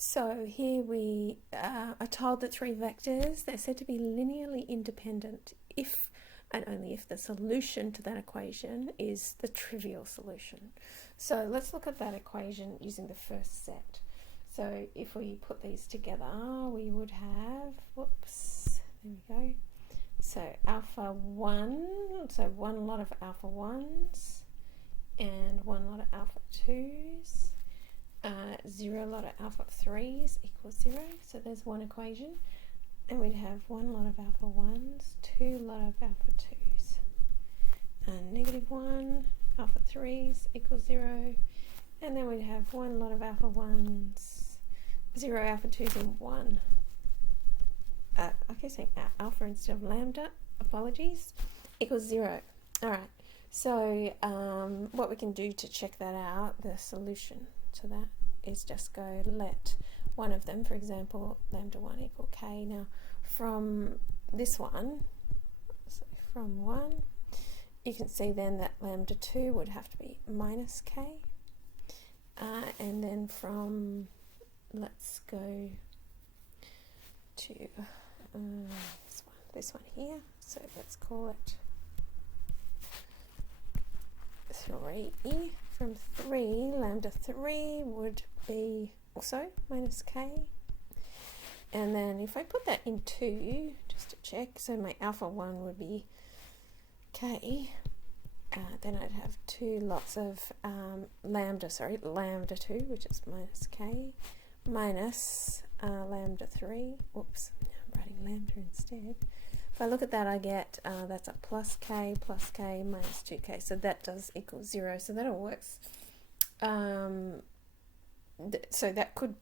So here we are told that three vectors, they're said to be linearly independent if and only if the solution to that equation is the trivial solution. So let's look at that equation using the first set. So if we put these together, we would have, whoops, there we go. So alpha 1, so one lot of alpha 1s and one lot of alpha 2s. 0 lot of alpha 3s equals 0, so there's one equation, and we'd have one lot of alpha 1s, 2 lot of alpha 2s, and -1 alpha 3s equals 0, and then we'd have one lot of alpha 1s, 0 alpha 2s, and 1. I keep saying alpha instead of lambda, apologies, equals 0. Alright, so what we can do to check that out, the solution to that, is just go let one of them, for example, lambda 1 equal k. Now from this one, so from 1, you can see then that lambda 2 would have to be minus k, and then from, let's go to this one here, so let's call it 3. From 3, lambda 3 would be also minus k. And then if I put that in 2, just to check, so my alpha 1 would be k. Then I'd have 2 lots of lambda 2, which is minus k, minus lambda 3. Whoops, I'm writing lambda instead. If I look at that, I get that's a plus k minus 2k, so that does equal 0, so that all works. So that could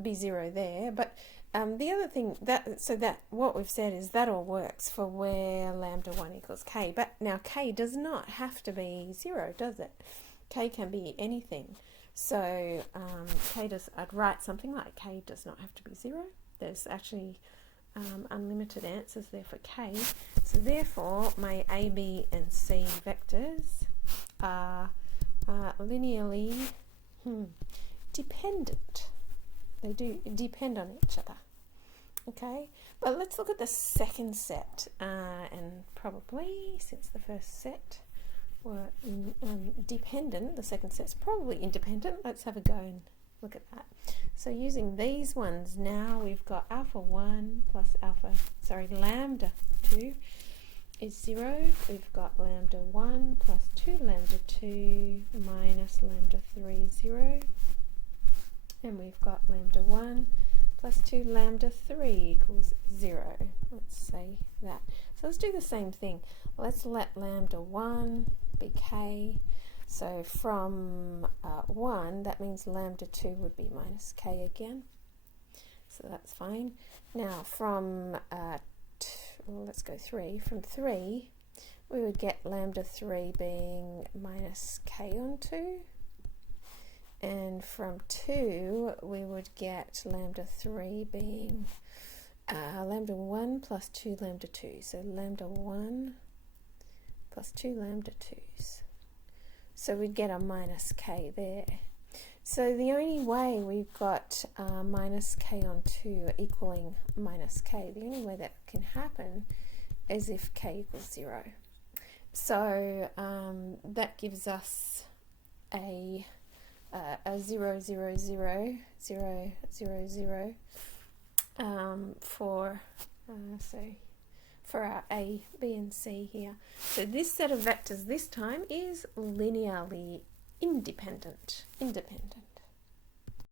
be 0 there, but the other thing, that what we've said is that all works for where lambda 1 equals k, but now k does not have to be 0, does it? K can be anything. So I'd write something like k does not have to be 0. There's actually unlimited answers there for k, so therefore my A, B and C vectors are linearly dependent. They do depend on each other. Okay, but let's look at the second set, and probably since the first set were dependent, the second set's probably independent. Let's have a go and look at that. So using these ones now, we've got alpha 1 plus lambda 2 is 0. We've got lambda 1 plus 2 lambda 2 minus lambda 3, 0. And we've got lambda 1 plus 2 lambda 3 equals 0. Let's say that. So let's do the same thing. Let's let lambda 1 be k. So from 1, that means lambda 2 would be minus k again. So that's fine. Now from, let's go 3. From 3, we would get lambda 3 being minus k on 2. And from 2, we would get lambda 3 being lambda 1 plus 2 lambda 2. So lambda 1 plus 2 lambda 2s. So we'd get a minus k there. So the only way we've got minus k on 2 equaling minus k, the only way that can happen is if k equals 0. So that gives us a 0, 0, 0, 0, 0, 0 for our A, B and C here. So this set of vectors this time is linearly independent.